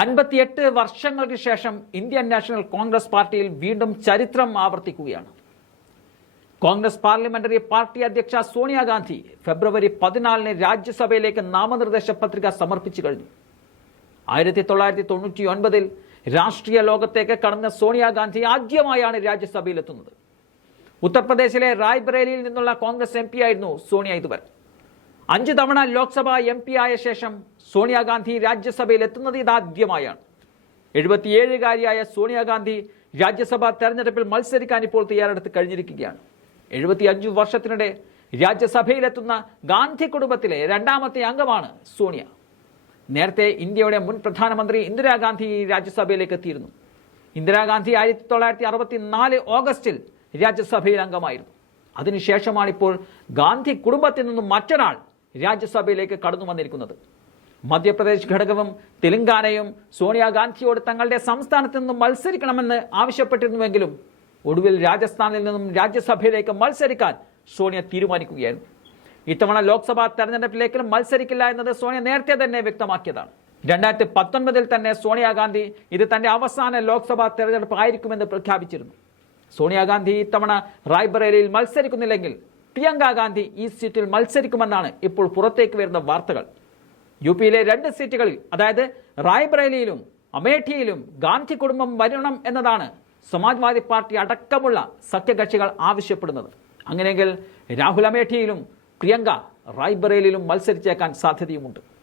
അൻപത്തിയെട്ട് വർഷങ്ങൾക്ക് ശേഷം ഇന്ത്യൻ നാഷണൽ കോൺഗ്രസ് പാർട്ടിയിൽ വീണ്ടും ചരിത്രം ആവർത്തിക്കുകയാണ്. കോൺഗ്രസ് പാർലമെന്ററി പാർട്ടി അധ്യക്ഷ സോണിയാഗാന്ധി ഫെബ്രുവരി പതിനാലിന് രാജ്യസഭയിലേക്ക് നാമനിർദ്ദേശ പത്രിക സമർപ്പിച്ചു കഴിഞ്ഞു. ആയിരത്തി തൊള്ളായിരത്തി തൊണ്ണൂറ്റി ഒൻപതിൽ രാഷ്ട്രീയ ലോകത്തേക്ക് കടന്ന സോണിയാഗാന്ധി ആദ്യമായാണ് രാജ്യസഭയിലെത്തുന്നത്. ഉത്തർപ്രദേശിലെ റായ്ബറേലിയിൽ നിന്നുള്ള കോൺഗ്രസ് എം ആയിരുന്നു സോണിയ ഇതുവരെ. അഞ്ചു തവണ ലോക്സഭ എം പി ആയ ശേഷം സോണിയാഗാന്ധി രാജ്യസഭയിൽ എത്തുന്നത് ഇതാദ്യമായാണ്. എഴുപത്തിയേഴുകാരിയായ സോണിയാഗാന്ധി രാജ്യസഭാ തെരഞ്ഞെടുപ്പിൽ മത്സരിക്കാൻ ഇപ്പോൾ തയ്യാറെടുത്ത് കഴിഞ്ഞിരിക്കുകയാണ്. എഴുപത്തിയഞ്ചു വർഷത്തിനിടെ രാജ്യസഭയിലെത്തുന്ന ഗാന്ധി കുടുംബത്തിലെ രണ്ടാമത്തെ അംഗമാണ് സോണിയ. നേരത്തെ ഇന്ത്യയുടെ മുൻ പ്രധാനമന്ത്രി ഇന്ദിരാഗാന്ധി രാജ്യസഭയിലേക്ക് എത്തിയിരുന്നു. ഇന്ദിരാഗാന്ധി ആയിരത്തി തൊള്ളായിരത്തി അറുപത്തി നാല് ഓഗസ്റ്റിൽ രാജ്യസഭയിൽ അംഗമായിരുന്നു. അതിനുശേഷമാണ് ഇപ്പോൾ ഗാന്ധി കുടുംബത്തിൽ നിന്നും മറ്റൊരാൾ രാജ്യസഭയിലേക്ക് കടന്നു വന്നിരിക്കുന്നത്. മധ്യപ്രദേശ് ഘടകവും തെലങ്കാനയും സോണിയാഗാന്ധിയോട് തങ്ങളുടെ സംസ്ഥാനത്ത് നിന്നും മത്സരിക്കണമെന്ന് ആവശ്യപ്പെട്ടിരുന്നുവെങ്കിലും ഒടുവിൽ രാജസ്ഥാനിൽ നിന്നും രാജ്യസഭയിലേക്ക് മത്സരിക്കാൻ സോണിയ തീരുമാനിക്കുകയായിരുന്നു. ഇത്തവണ ലോക്സഭാ തെരഞ്ഞെടുപ്പിലേക്കും മത്സരിക്കില്ല എന്നത് സോണിയ നേരത്തെ തന്നെ വ്യക്തമാക്കിയതാണ്. രണ്ടായിരത്തി പത്തൊൻപതിൽ തന്നെ സോണിയാഗാന്ധി ഇത് തന്റെ അവസാന ലോക്സഭാ തെരഞ്ഞെടുപ്പ് ആയിരിക്കുമെന്ന് പ്രഖ്യാപിച്ചിരുന്നു സോണിയാഗാന്ധി ഇത്തവണ റായ്ബറേലിയിൽ മത്സരിക്കുന്നില്ലെങ്കിൽ പ്രിയങ്ക ഗാന്ധി ഈ സീറ്റിൽ മത്സരിക്കുമെന്നാണ് ഇപ്പോൾ പുറത്തേക്ക് വരുന്ന വാർത്തകൾ. യു പിയിലെ രണ്ട് സീറ്റുകളിൽ അതായത് റായ്ബറേലിയിലും അമേഠിയിലും ഗാന്ധി കുടുംബം വരണം എന്നതാണ് സമാജ്വാദി പാർട്ടി അടക്കമുള്ള സഖ്യകക്ഷികൾ ആവശ്യപ്പെടുന്നത്. അങ്ങനെയെങ്കിൽ രാഹുൽ അമേഠിയിലും പ്രിയങ്ക റായ്ബറേലിയിലും മത്സരിച്ചേക്കാൻ സാധ്യതയുമുണ്ട്.